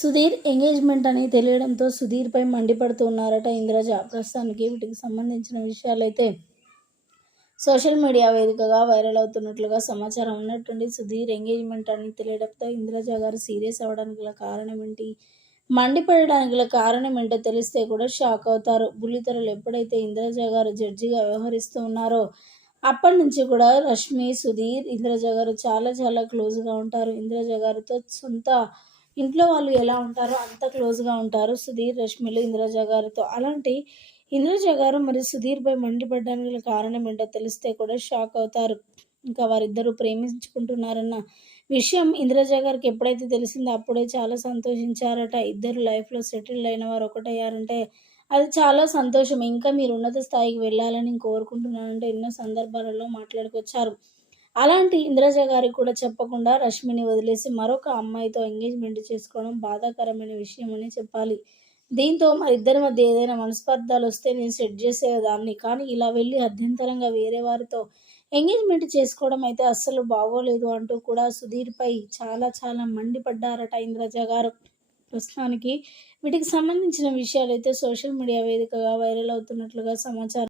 Sudheer engagement అని తెలియడంతో సుధీర్పై మండిపడుతున్నారట ఇంద్రజ. ప్రస్తుతానికి వీటికి సంబంధించిన విషయాలైతే సోషల్ మీడియా వేదికగా వైరల్ అవుతున్నట్లుగా సమాచారం ఉన్నట్టుండి సుధీర్ ఎంగేజ్మెంట్ అని తెలియడంతో ఇంద్రజ గారు సీరియస్ అవ్వడానికి గల కారణం ఏంటి? మండిపడడానికి గల కారణం ఏంటో తెలిస్తే కూడా షాక్ అవుతారు. బుల్లితెరలు ఎప్పుడైతే ఇంద్రజ గారు జడ్జిగా వ్యవహరిస్తూ ఉన్నారో అప్పటి నుంచి కూడా రష్మి సుధీర్ ఇంద్రజ గారు చాలా చాలా క్లోజ్గా ఉంటారు. ఇంద్రజ గారితో సొంత ఇంట్లో వాళ్ళు ఎలా ఉంటారో అంత క్లోజ్గా ఉంటారు. సుధీర్ రష్మిలు ఇంద్రజ గారితో. అలాంటి ఇంద్రజ గారు మరి సుధీర్పై మండిపడడానికి కారణం ఏంటో తెలిస్తే కూడా షాక్ అవుతారు. ఇంకా వారిద్దరూ ప్రేమించుకుంటున్నారన్న విషయం ఇంద్రజ గారికి ఎప్పుడైతే తెలిసిందో అప్పుడే చాలా సంతోషించారట. ఇద్దరు లైఫ్లో సెటిల్ అయిన వారు ఒకటయ్యారంటే అది చాలా సంతోషం. ఇంకా మీరు ఉన్నత స్థాయికి వెళ్ళాలని కోరుకుంటున్నానంటే ఎన్నో సందర్భాలలో మాట్లాడుకొచ్చారు. అలాంటి ఇంద్రజ గారికి కూడా చెప్పకుండా రష్మిని వదిలేసి మరొక అమ్మాయితో ఎంగేజ్మెంట్ చేసుకోవడం బాధాకరమైన విషయం అని చెప్పాలి. దీంతో మరి ఇద్దరి మధ్య ఏదైనా మనస్పర్ధాలు వస్తే నేను సెట్ చేసేదాన్ని. కానీ ఇలా వెళ్ళి అభ్యంతరంగా వేరే వారితో ఎంగేజ్మెంట్ చేసుకోవడం అయితే అస్సలు బాగోలేదు అంటూ కూడా సుధీర్పై చాలా చాలా మండిపడ్డారట ఇంద్రజ గారు. ప్రస్తుతానికి వీటికి సంబంధించిన విషయాలు అయితే సోషల్ మీడియా వేదికగా వైరల్ అవుతున్నట్లుగా సమాచారం